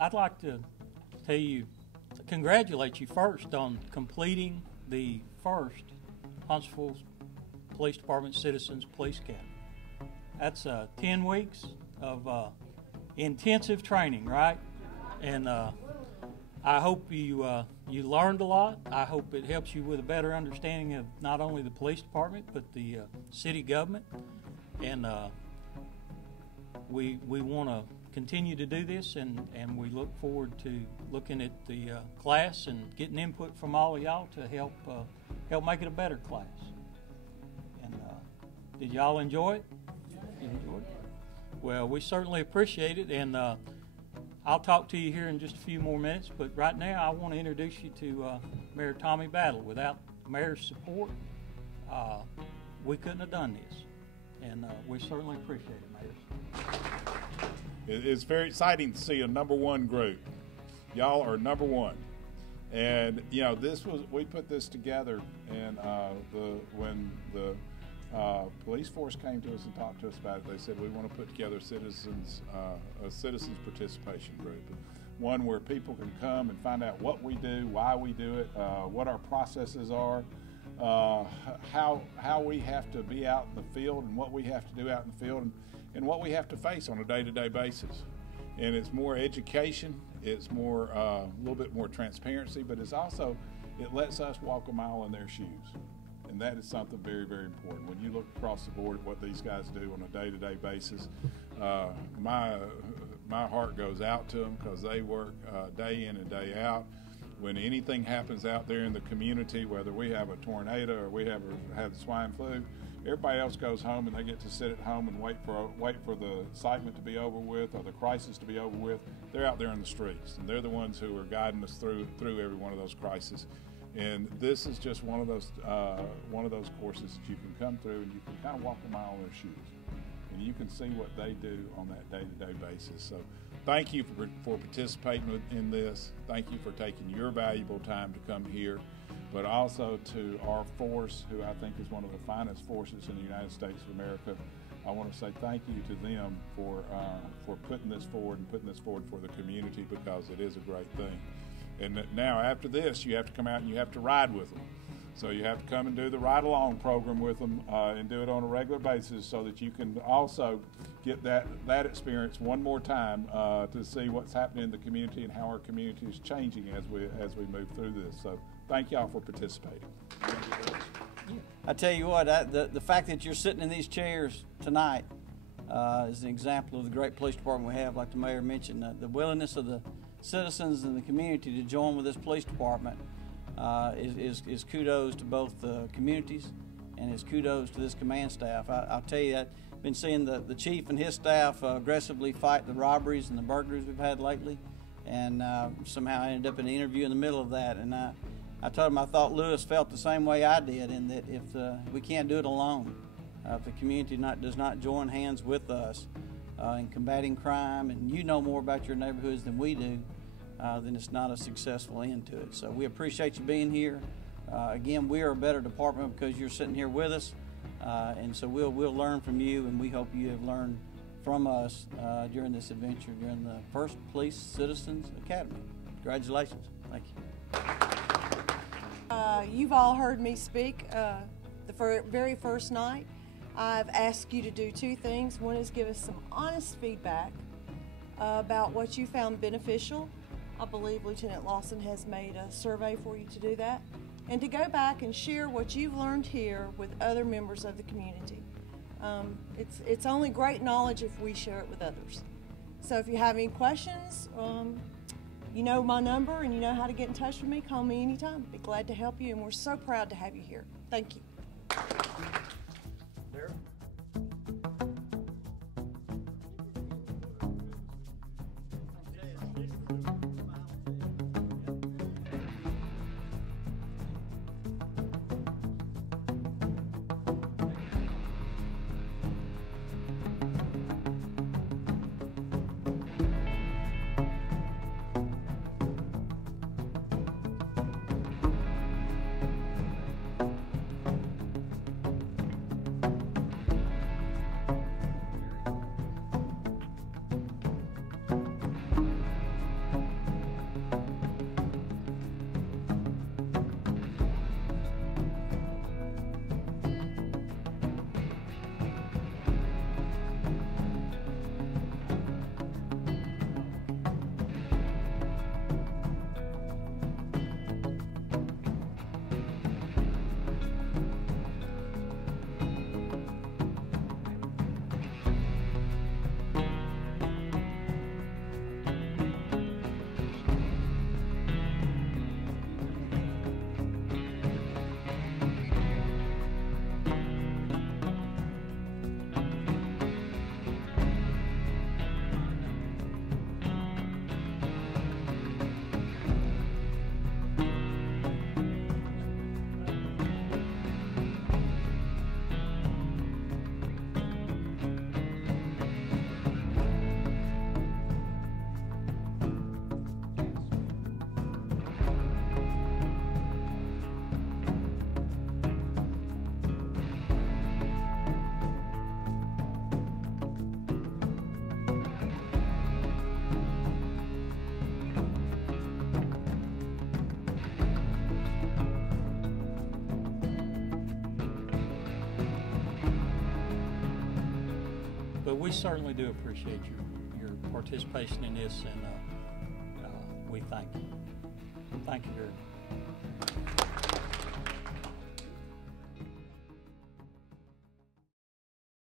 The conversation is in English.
I'd like to tell you, congratulate you first on completing the first Huntsville Police Department Citizens Police Academy. That's 10 weeks of intensive training, right? And I hope you learned a lot. I hope it helps you with a better understanding of not only the police department but the city government. And we want to continue to do this, and we look forward to looking at the class and getting input from all of y'all to help make it a better class. And did y'all enjoy it? You enjoyed it? Well, we certainly appreciate it, and I'll talk to you here in just a few more minutes, but right now I want to introduce you to Mayor Tommy Battle. Without Mayor's support, we couldn't have done this, and we certainly appreciate it, Mayor. It's very exciting to see a number one group. Y'all are number one. And, you know, we put this together, and when the police force came to us and talked to us about it, they said we want to put together a citizens participation group. One where people can come and find out what we do, why we do it, what our processes are, how we have to be out in the field and what we have to do out in the field, and what we have to face on a day-to-day basis. And it's more education, it's more a little bit more transparency, but it's also, it lets us walk a mile in their shoes. And that is something very, very important. When you look across the board at what these guys do on a day-to-day basis, my heart goes out to them because they work day in and day out. When anything happens out there in the community, whether we have a tornado or we have the swine flu, everybody else goes home and they get to sit at home and wait for the excitement to be over with or the crisis to be over with. They're out there in the streets, and they're the ones who are guiding us through every one of those crises. And this is just one of those courses that you can come through and you can kind of walk a mile in their shoes, and you can see what they do on that day-to-day basis. So thank you for participating in this. Thank you for taking your valuable time to come here, but also to our force, who I think is one of the finest forces in the United States of America. I want to say thank you to them for putting this forward and putting this forward for the community, because it is a great thing. And now after this, you have to come out and you have to ride with them. So you have to come and do the ride-along program with them and do it on a regular basis, so that you can also get that experience one more time to see what's happening in the community and how our community is changing as we move through this. So thank y'all for participating. I tell you what, the fact that you're sitting in these chairs tonight is an example of the great police department we have. Like the mayor mentioned, the willingness of the citizens and the community to join with this police department is kudos to both the communities, and is kudos to this command staff. I'll tell you that I've been seeing the chief and his staff aggressively fight the robberies and the burglaries we've had lately, and somehow I ended up in an interview in the middle of that, and I told him I thought Lewis felt the same way I did, in that if we can't do it alone, if the community does not join hands with us in combating crime, and you know more about your neighborhoods than we do, then it's not a successful end to it. So we appreciate you being here. Again, we are a better department because you're sitting here with us, and so we'll learn from you, and we hope you have learned from us during this adventure, during the first Police Citizens Academy. Congratulations. Thank you. You've all heard me speak the very first night. I've asked you to do two things. One is give us some honest feedback about what you found beneficial. I believe Lieutenant Lawson has made a survey for you to do that. And to go back and share what you've learned here with other members of the community. It's only great knowledge if we share it with others. So if you have any questions, you know my number and you know how to get in touch with me. Call me anytime. Be glad to help you, and we're so proud to have you here. Thank you. But we certainly do appreciate your participation in this, and we thank you. Thank you very much.